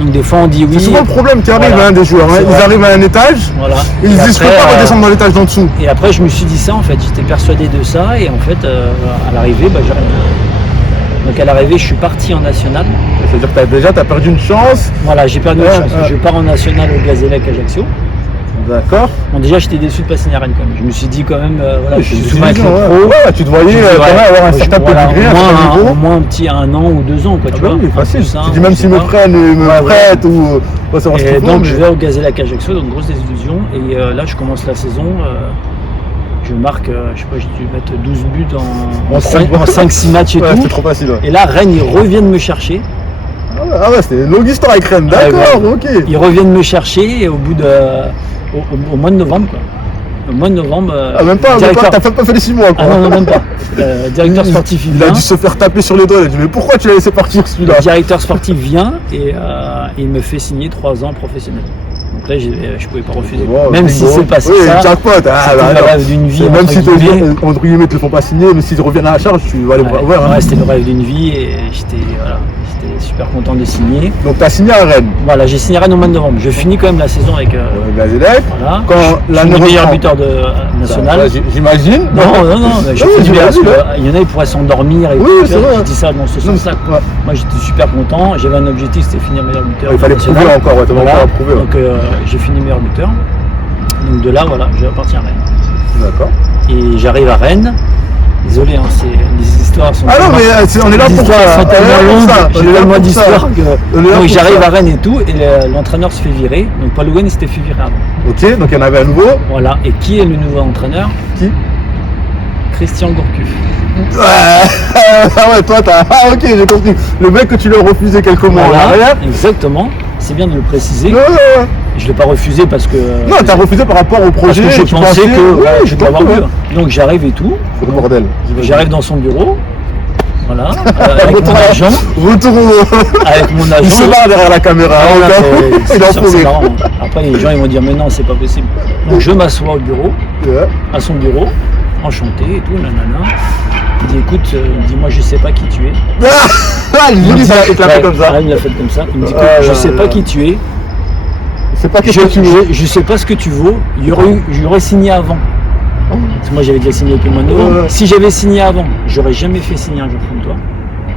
Donc des fois, on dit oui. C'est souvent le problème qui arrive Voilà. des joueurs. Hein. C'est Ils vrai. arrivent à un étage, Voilà. et ils se disent, je peux après, pas redescendre dans l'étage d'en dessous. Et après, je me suis dit ça, en fait. J'étais persuadé de ça. Et en fait, à l'arrivée, j'ai rien eu. Donc à l'arrivée, je suis parti en national. C'est-à-dire que t'as perdu une chance. Voilà, j'ai perdu une Ouais, chance. ouais. Je pars en national au Gazélec Ajaccio. D'accord. Bon, déjà, j'étais déçu de pas signer à Rennes quand même. Je me suis dit quand même, voilà, je suis C'est souvent avec les une pros. division, ouais. Tu te voyais Je me dis, quand même ouais, avoir un certain voilà, pedigree, un certain niveau. au moins un petit 1 an ou 2 ans, quoi, Ah tu bah vois. oui, Pas facile. plus, hein, Tu dis même on s'ils sait me pas. prennent, ils me Ouais, prêtent ou on va savoir ce Et qu'ils font. donc je mais- vais au Gazélec Ajaccio, donc grosse désillusion. Et là je commence la saison, je marque, je sais pas, j'ai dû mettre 12 buts en 5-6 matchs et Ouais, tout. c'est trop facile. Ouais. Et là Rennes ils reviennent me chercher. Ah ouais, c'était une longue histoire avec Rennes. D'accord, Ouais, ok. Ils reviennent me chercher et au bout de. Au mois de novembre quoi. Au mois de novembre. Ah, même pas, directeur- t'as pas fait les 6 mois quoi. Ah non, même pas. Directeur sportif Il a vient. dû se faire taper sur les doigts. Il a dit, mais pourquoi tu l'as laissé partir celui-là? Le directeur sportif vient et il me fait signer 3 ans professionnel. Donc là, je pouvais pas refuser. Bon, Même bon, si c'est passé oui, ça, jackpot. Ah, c'était bah, le alors, rêve d'une vie. même entre si guillemets. entre guillemets, te le font pas signer, mais s'ils reviennent à la charge, tu vas aller voir. Ouais, Hein. ouais, c'était le rêve d'une vie et j'étais super content de signer. Donc t'as signé à Rennes. Voilà, j'ai signé à Rennes au mois de novembre. Je finis quand même la saison avec Gazélec. voilà. Quand je l'année suis le meilleur reprend. buteur de national. Ouais, j'imagine. Non, mais je Oui, fais du bien parce j'imagine, qu'il y en a, ils pourraient s'endormir et Oui, tout. c'est vrai. Je dis ça dans ce Non, sens-là. ouais. Moi, j'étais super content. J'avais un objectif, c'était finir meilleur buteur. Il fallait national. prouver encore, ouais, t'avais Voilà. encore à prouver. Ouais. Donc, j'ai fini meilleur buteur. Donc, de là, voilà, je reparti à Rennes. D'accord. Et j'arrive à Rennes. Désolé, hein, les histoires sont. Ah non, tellement- mais on est là les pour histoires ça. sont tellement On est là pour longues, ça. On j'ai est là tellement pour d'histoires ça. que. On est là Donc pour j'arrive ça. à Rennes et tout, et l'entraîneur se fait virer. Donc Paul Owen s'était fait virer avant. Ok, donc il y en avait un nouveau. Voilà. Et qui est le nouveau entraîneur? Qui? Christian Gourcuff. Ah ouais, toi t'as. Ah ok, j'ai compris. Le mec que tu lui as refusé quelques mois en Voilà, arrière. exactement. C'est bien de le préciser. Ouais, ouais, ouais. Je ne l'ai pas refusé parce que. Non, t'as refusé par rapport au parce projet. que je tu pensais que oui, ouais, je j'ai dois avoir compris, mieux. Donc j'arrive et tout. C'est le bordel. J'arrive dans son bureau. Voilà. Avec mon agent. Retour au. Avec mon Il agent. se barre derrière la caméra. Ah, hein, là, il est en c'est fourré. marrant. Après les gens ils vont dire mais non c'est pas possible. Donc je m'assois au bureau, Ouais. à son bureau, enchanté et tout, nanana. Il dit écoute, il me dit moi je sais pas qui tu es. Ah, Il me lui, dit, il l'a fait ouais, comme ça. ouais, il l'a fait comme ça. Il me dit Ah, écoute, je là, sais là. pas qui tu es. C'est pas qu'est-ce que tu veux. Je sais pas ce que tu vaux. J'aurais signé avant. Parce que moi j'avais déjà signé depuis le mois de novembre. Ouais. Si j'avais signé avant, j'aurais jamais fait signer un joueur comme toi.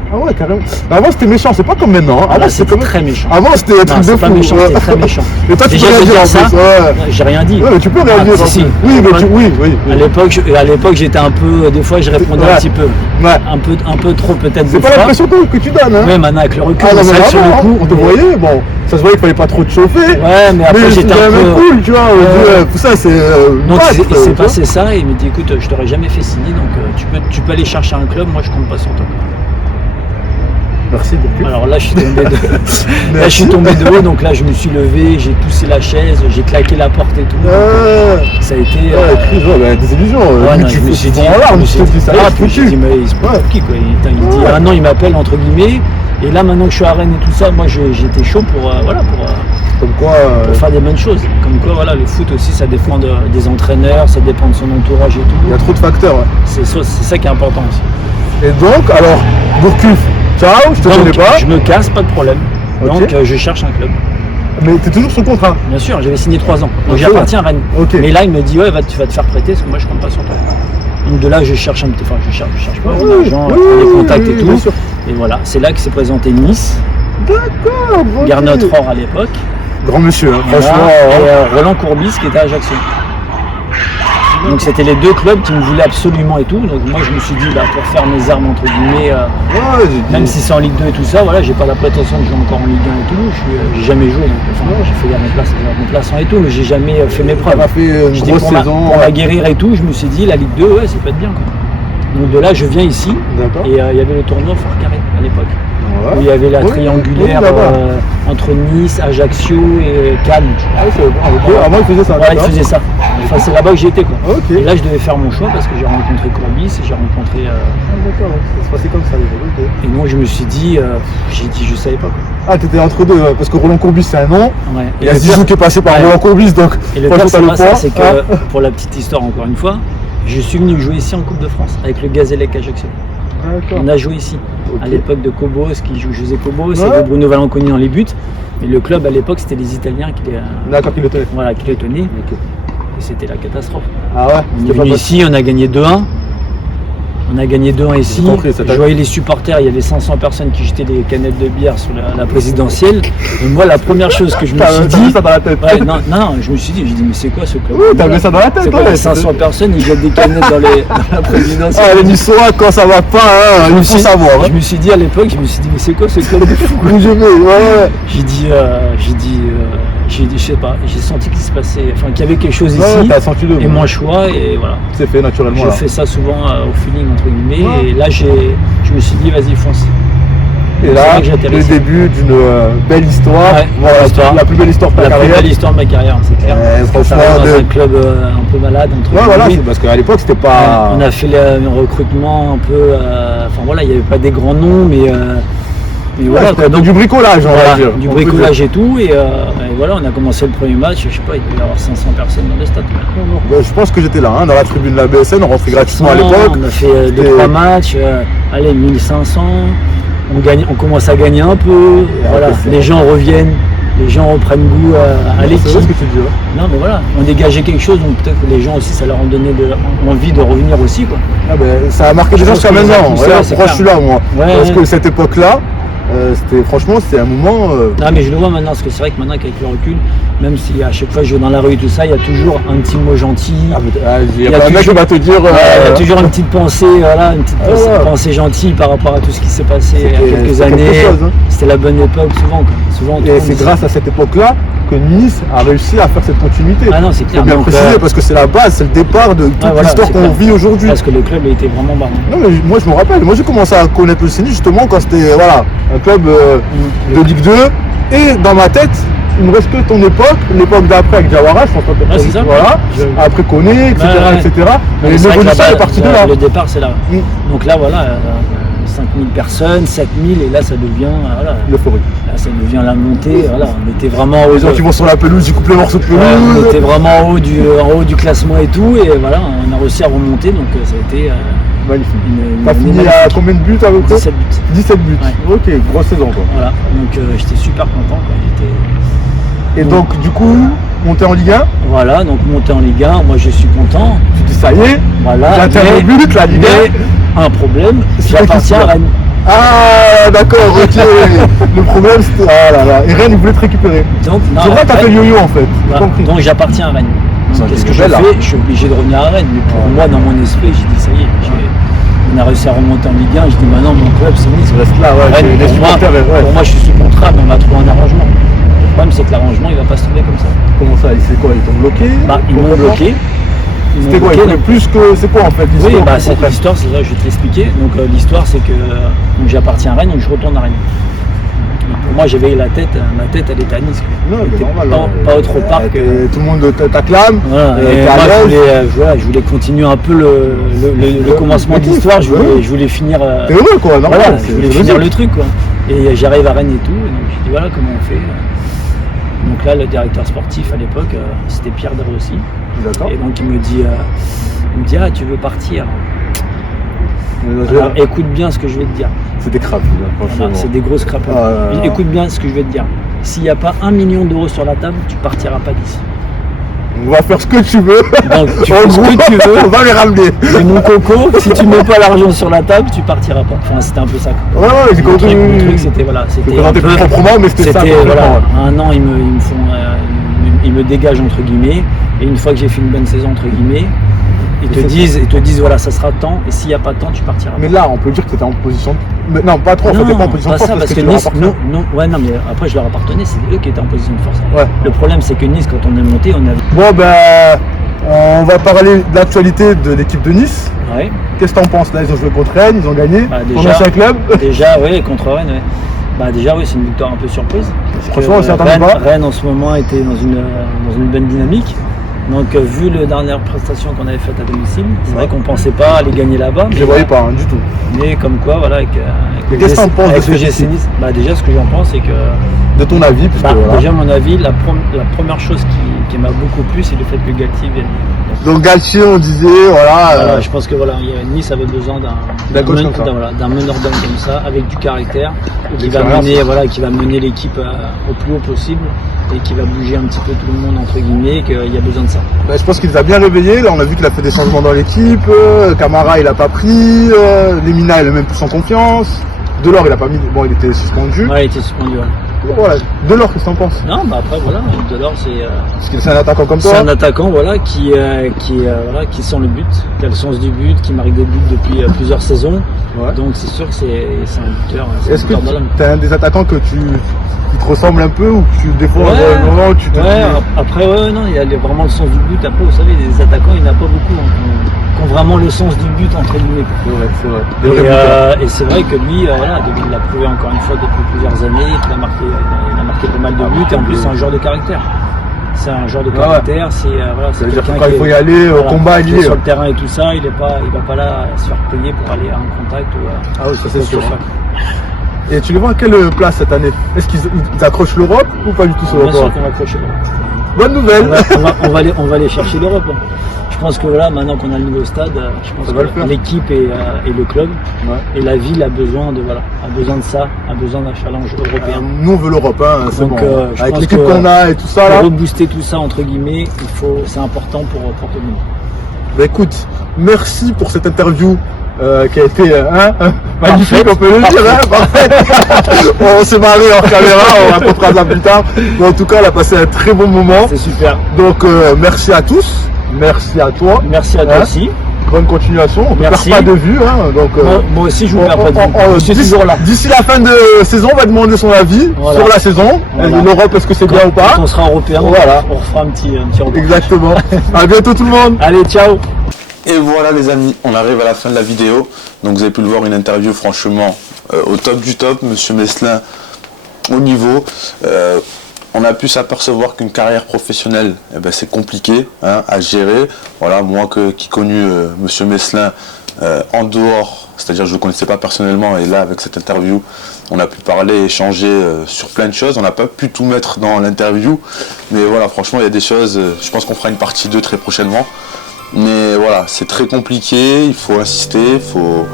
Ah ouais, carrément. Bah, avant c'était méchant, c'est pas comme maintenant. hein. Ah, là, Avant c'était comme. très méchant. Avant c'était un Non, truc de c'est fou. pas méchant, ouais. c'était très méchant. Et toi tu Déjà, peux je veux réagir en dire ça, plus. Ouais. j'ai rien dit. Ouais, mais tu peux réagir Ah, en si, plus. si. Oui, mais oui. À l'époque, j'étais un peu, des fois, je répondais Ouais. un petit peu, Ouais. un peu trop peut-être. C'est des pas fois. l'impression que tu donnes, hein. Ouais, maintenant avec le recul, Ah non, c'est mais vrai que sur le vraiment, coup, on te voyait, bon, ça se voyait qu'il fallait pas trop te chauffer. Ouais, mais après j'étais un peu. cool, tu vois. Tout ça, c'est. Donc pote, il tu s'est vois. passé ça et il me dit écoute, je t'aurais jamais fait signer, donc tu peux aller chercher un club, moi je compte pas sur toi. Merci beaucoup. Alors là je suis tombé de haut, donc là je me suis levé, j'ai poussé la chaise, j'ai claqué la porte et tout. Ça a été. Crise, ouais, des illusions. Ouais, Lui, non, tu je me fais suis dit, en larmes, tu te dis ça, ah, je je me suis foutu. dit, mais il se prend Ouais. pour qui quoi. Il dit, Ouais. ah non, il m'appelle entre guillemets. Et là, maintenant que je suis à Rennes et tout ça, moi j'étais chaud pour, Comme quoi. pour faire des bonnes choses. Comme quoi, voilà, le foot aussi, ça dépend des entraîneurs, ça dépend de son entourage et Il y a tout. trop de facteurs. Ouais. C'est ça qui est important aussi. Et donc, alors, Gourcuff, ciao, je te connais Donc, pas. je me casse, pas de problème. Ok. Donc, je cherche un club. Mais t'es toujours sous contrat. Bien sûr, j'avais signé 3 ans. Donc, Ok. j'appartiens à Rennes. Ok. Mais là, il me dit, ouais, tu vas te faire prêter parce que moi, je compte pas sur toi. Donc, de là, je cherche un petit. Enfin, je cherche pas. Oui, Les gens, oui, les contacts et oui, bien tout. sûr. Et voilà, c'est là que s'est présenté Nice, D'accord, ok. Gernot Rohr à l'époque. Grand monsieur, hein, Voilà, franchement. et Roland Courbis qui était à Ajaccio. Donc c'était les deux clubs qui me voulaient absolument et tout. Donc moi je me suis dit pour faire mes armes entre guillemets, Ouais, j'ai dit. même si c'est en Ligue 2 et tout ça, voilà, j'ai pas la prétention de jouer encore en Ligue 1 et tout. J'ai jamais joué, donc, enfin, j'ai fait des remplaçants et tout, mais j'ai jamais fait mes preuves. On a fait une Je dis, grosse pour saison. pour la guérir et tout, je me suis dit la Ligue 2, ouais, ça peut être bien quoi. Donc de là je viens ici D'accord. et il y avait le tournoi Fort Carré à l'époque. Ouais. Où il y avait la Oui, triangulaire oui, là-bas. entre Nice, Ajaccio et Cannes. Ah, c'est bon. Ok. Avant, il faisait ça. Voilà, il d'accord. faisait ça. Enfin, c'est là-bas que j'étais quoi. Ok. Et là, je devais faire mon choix parce que j'ai rencontré Courbis et j'ai rencontré. Ah, d'accord, ça se passait comme ça, les gars. Ok. Et donc, moi je me suis dit, je savais pas quoi. Ah, t'étais entre deux, parce que Roland Courbis c'est un nom. Ouais. Il y a Zizou qui est passé par Roland Courbis, donc Et le pire, c'est pas ça, c'est que, pour la petite histoire encore une fois, je suis venu jouer ici en Coupe de France avec le Gazélec Ajaccio. D'accord. On a joué ici, Ok. à l'époque de Cobos, José Cobos, Ouais. et de Bruno Valanconi dans les buts. Et le club à l'époque, c'était les Italiens qui les, D'accord, qui le tenait. voilà, qui les tenaient. Ok. Et c'était la catastrophe. Ah ouais, On est c'était pas venu facile. ici, on a gagné 2-1. On a gagné 2-1 ici. J'ai compris, ça t'a- Je voyais les supporters, il y avait 500 personnes qui jetaient des canettes de bière sur la présidentielle. Et moi, la première chose que je me T'as suis mis dit. ça dans la tête. Ouais, non, je me suis dit, mais c'est quoi ce club? Oui, t'as mis ça dans la tête, C'est quoi, ouais, les 500 personnes, ils jettent des canettes dans la présidentielle. Ah, les Niçois, quand ça va pas, hein, il faut savoir. Je me suis dit à l'époque, mais c'est quoi ce club de fou? Vous aimez, ouais. Je sais pas, j'ai senti qu'il se passait, enfin qu'il y avait quelque chose ici. Ouais, t'as senti le Et mon choix, et voilà. C'est fait naturellement. Je là. fais ça souvent au feeling entre guillemets. Ouais. Et là, je me suis dit, vas-y, fonce. Et C'est là, vrai que j'ai le atterri ici. début d'une belle histoire. Ouais, Voilà, histoire. la plus belle histoire de ta La plus carrière. belle histoire de ma carrière, c'est clair. Franchement, Ça arrive dans de- un club un peu malade entre Ouais, voilà, guillemets. c'est parce qu'à l'époque, c'était pas. On a fait le recrutement un peu. Enfin voilà, il n'y avait pas des grands noms, mais Ouais, voilà. c'était quoi. donc du bricolage, on Voilà, va dire. du On peut bricolage dire. et tout. Et voilà, on a commencé le premier match, je sais pas, il devait y avoir 500 personnes dans le stade. Ouais, je pense que j'étais là, hein, dans la tribune de la BSN, on rentrait gratuitement à l'époque. On a fait C'était- 2-3 matchs, allez, 1500. On commence à gagner un peu. Voilà, après, c'est- les gens reviennent, les gens reprennent goût à C'est l'équipe. vrai ce que tu dis. Ouais. Non, mais voilà, on dégageait quelque chose, donc peut-être que les gens aussi, ça leur a donné envie de revenir aussi, quoi. Ah ben, ça a marqué des Je gens pense jusqu'à que les maintenant. a poussés, Voilà, c'est pourquoi je suis là, moi. Ouais, Parce ouais. que cette époque-là, c'était un moment. Non, mais je le vois maintenant, parce que c'est vrai que maintenant, qu'avec le recul, même si à chaque fois je vais dans la rue et tout ça, il y a toujours un petit mot gentil. Il y Il y a a pas un mec qui toujours- va te dire. Ouais, il y a toujours une petite pensée, voilà, une petite pensée, ouais. pensée gentille par rapport à tout ce qui s'est passé il y a C'était- quelques c'était quelque années. chose, hein. C'était la bonne époque, souvent. Quoi. Souvent on Et tourne c'est ici. grâce à cette époque-là que Nice a réussi à faire cette continuité. Ah non, c'est Faut clair. bien Donc, préciser parce que c'est la base, c'est le départ de toute voilà, l'histoire c'est qu'on clair. vit aujourd'hui. Parce que le club était vraiment barré. Non mais moi je me rappelle, moi j'ai commencé à connaître le Nice justement quand c'était voilà, un club de Ligue 2 et dans ma tête il me reste que ton époque, l'époque d'après avec Diawara, je pense pas que c'est ça. voilà, Je- après Koné, etc. Ouais. etc. Mais Et c'est vrai que l'évolution là-bas, est partie de là. Le départ, c'est là. Mm. Donc là, voilà, 5000 personnes, 7000, et là, ça devient, voilà, L'euphorie. là, ça devient la montée. Voilà, on était vraiment Les gens qui vont sur la pelouse, ils coupent les morceaux de pelouse. ouais, on était vraiment en haut du classement et tout, et voilà, on a réussi à remonter, donc ça a été Magnifique. une T'as année fini magnifique. à combien de buts à peu près 17 buts. 17 buts. Ouais. Ok, grosse saison quoi. Voilà, donc j'étais super content. Quoi. Et donc du coup, monter en Ligue 1, Voilà, donc monter en Ligue 1, moi je suis content. tu dis ça y est, Voilà, 21 buts, la Ligue 1. mais un problème, C'est j'appartiens à l'équipe, Rennes. Ah d'accord, ok. Le problème c'était. Ah là là. Et Rennes il voulait te récupérer. Donc, non, C'est vrai que t'as Rennes- fait le yo-yo en fait. J'ai Voilà. compris. Donc j'appartiens à Rennes. Ça, Donc, qu'est-ce c'est que je belle, là. fais? Je suis obligé de revenir à Rennes. Mais pour moi, dans mon esprit, j'ai dit ça y est, on a réussi à remonter en Ligue 1. Je dis maintenant mon club c'est Nice. Tu restes là, ouais. Rennes, les pour, moi, supporters, ouais. pour moi, je suis sous contrat, mais on va trouver un arrangement. Le problème c'est que l'arrangement il va pas se trouver comme ça. Comment ça? C'est quoi? Ils t'ont bloqué? Bah, ils m'ont Complètement bloqué. Ils m'ont C'était quoi? Ils bloqué, voulaient donc- plus que. C'est quoi en fait Oui, l'histoire bah, qu'on c'est comprenne l'histoire, c'est ça, je vais te l'expliquer. Donc l'histoire, c'est que donc, j'appartiens à Rennes, donc je retourne à Rennes. Et pour moi, j'avais ma tête, elle était à Nice. Non, Elle mais était normal. pas autre part que. Tout le monde t'acclame. Voilà, et t'es moi, à l'aise. je voulais continuer un peu le commencement de l'histoire. Je voulais finir. T'es heureux quoi, normal. Voilà, c'est je voulais logique. finir le truc quoi. Et j'arrive à Rennes et tout. Et donc je dis voilà comment on fait. Donc là, le directeur sportif à l'époque, c'était Pierre Derossi. D'accord. Et donc il me dit ah tu veux partir. Ouais. Alors, écoute bien ce que je vais te dire. C'est des crapes, Voilà, franchement. c'est des grosses crapauds. Ah, Je dis, écoute bien ce que je vais te dire. S'il n'y a pas 1 million d'euros sur la table, tu partiras pas d'ici. On va faire ce que tu veux. Donc tu En fais ce gros, que tu veux. on va les ramener. Et mon coco, si tu mets pas l'argent sur la table, tu partiras pas. Enfin, c'était un peu ça. Quoi. Ouais, j'ai Le compris. truc, c'était voilà, Je c'était présentais un peu- plus proprement, mais c'était ça. C'était complètement. voilà, un an ils me font, ils me dégagent entre guillemets, et une fois que j'ai fait une bonne saison entre guillemets, ils te disent voilà ça sera temps, et s'il n'y a pas de temps tu partiras. Mais là, on peut dire que t'étais en position. Mais non, pas trop. En fait, t'es pas en position de force ça, parce que tu leur Nice, appartiens. ouais non mais après je leur appartenais, c'est eux qui étaient en position de force. Ouais. Le problème c'est que Nice quand on est monté, on avait. Bon, ben, on va parler de l'actualité de l'équipe de Nice. Ouais. Qu'est-ce que t'en penses là? Ils ont joué contre Rennes, ils ont gagné. Bah, Ton déjà- ancien club. Déjà, oui, contre Rennes, ouais. Bah déjà, oui, c'est une victoire un peu surprise. Parce Franchement, que, on s'y attendait Rennes, pas. Rennes, en ce moment, était dans une bonne dynamique. Donc, vu la dernière prestation qu'on avait faite à domicile, c'est vrai qu'on pensait pas aller gagner là-bas. Je mais- les voyais pas hein, du tout. Mais comme quoi, voilà, avec Mais qu'est-ce que t'en penses de avec ce le que GC Nice? Déjà, ce que j'en pense, c'est que de ton avis, puisque voilà. déjà, à mon avis, la première chose qui m'a beaucoup plu, c'est le fait que Galtier vienne. Donc Galtier, on disait, voilà. Je pense que Nice avait besoin d'un coach comme ça. d'un meneur d'homme comme ça, avec du caractère, et qui va mener l'équipe au plus haut possible et qui va bouger un petit peu tout le monde entre guillemets, qu'il y a besoin de ça. Je pense qu'il les a bien réveillés. Là, on a vu qu'il a fait des changements dans l'équipe. Camara, il a pas pris. Lemina, il est même plus en confiance. Delors, il a pas mis. Bon, il était suspendu. Ouais, il était suspendu. Ouais. Voilà. Delors, qu'est-ce que t'en penses? Non, après voilà, Delors Parce que c'est un attaquant comme toi. c'est un attaquant qui sent le but, qui a le sens du but, qui marque des buts depuis plusieurs saisons. Ouais. Donc c'est sûr que c'est un buteur. Est-ce que buteur tu as un des attaquants qui te ressemble un peu ou que tu des fois vraiment tu te dis... Après non, il y a vraiment le sens du but. Après vous savez, les attaquants il n'y en a pas beaucoup qui ont vraiment le sens du but entre guillemets. C'est vrai. Des vrais buteurs. Et c'est vrai que lui, il l'a prouvé encore une fois depuis plusieurs années, il a marqué pas mal de buts et en plus c'est un joueur de caractère. C'est un joueur de caractère, c'est C'est-à-dire que quelqu'un quand il faut y aller au combat, il y est. sur le terrain et tout ça, il va pas là se faire payer pour aller à un contact ou Ah oui, ça c'est sûr. ça. Et tu les vois à quelle place cette année? Est-ce qu'ils accrochent l'Europe ou pas du tout sur Bien sûr l'Europe? qu'on va accrocher l'Europe. Bonne nouvelle. On va aller chercher l'Europe. Je pense que maintenant qu'on a le nouveau stade, je pense que l'équipe et le club et la ville a besoin de ça, a besoin d'un challenge européen. Nous on veut l'Europe, hein, c'est Donc, bon. je Avec pense l'équipe que qu'on a et tout ça là. Pour rebooster tout ça entre guillemets, c'est important pour tout le monde. Écoute, merci pour cette interview. Qui a été magnifique, on peut le dire, parfait. On s'est marré en caméra, on racontera ça plus tard. Mais en tout cas, on a passé un très bon moment. C'est super. Donc, merci à tous, merci à toi. Merci à toi aussi. Bonne continuation, on ne perd Merci. pas de vue. Donc, moi aussi, je vous perds pas de vue. Je suis toujours là. D'ici la fin de saison, on va demander son avis sur la saison. Voilà. L'Europe, est-ce que c'est bien ou pas? Quand on sera européen, Voilà. on refera un petit reportage. Exactement. À bientôt tout le monde. Allez, ciao. Et voilà les amis, on arrive à la fin de la vidéo. Donc vous avez pu le voir, une interview franchement au top du top. Monsieur Meslin au niveau. On a pu s'apercevoir qu'une carrière professionnelle, c'est compliqué à gérer. Voilà, moi qui connu Monsieur Meslin en dehors, c'est-à-dire je ne le connaissais pas personnellement, et là avec cette interview, on a pu parler, échanger sur plein de choses. On n'a pas pu tout mettre dans l'interview, mais voilà, franchement il y a des choses, je pense qu'on fera une partie 2 très prochainement. Mais voilà, c'est très compliqué, il faut insister, il faut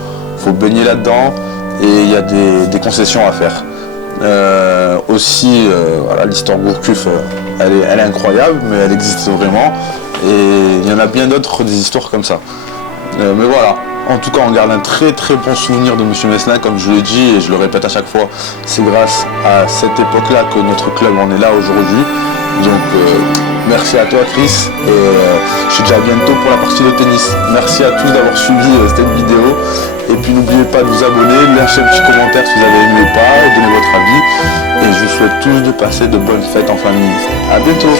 baigner là-dedans, et il y a des concessions à faire. Voilà, l'histoire Gourcuff, elle est incroyable, mais elle existe vraiment, et il y en a bien d'autres des histoires comme ça. Mais voilà, en tout cas on garde un très très bon souvenir de Monsieur Meslin, comme je l'ai dit et je le répète à chaque fois, c'est grâce à cette époque-là que notre club en est là aujourd'hui. Donc merci à toi Chris, et je te dis à bientôt pour la partie de tennis. Merci à tous d'avoir suivi cette vidéo, et puis n'oubliez pas de vous abonner, lâcher un petit commentaire si vous avez aimé ou pas, et donner votre avis, et je vous souhaite tous de passer de bonnes fêtes en famille. À bientôt.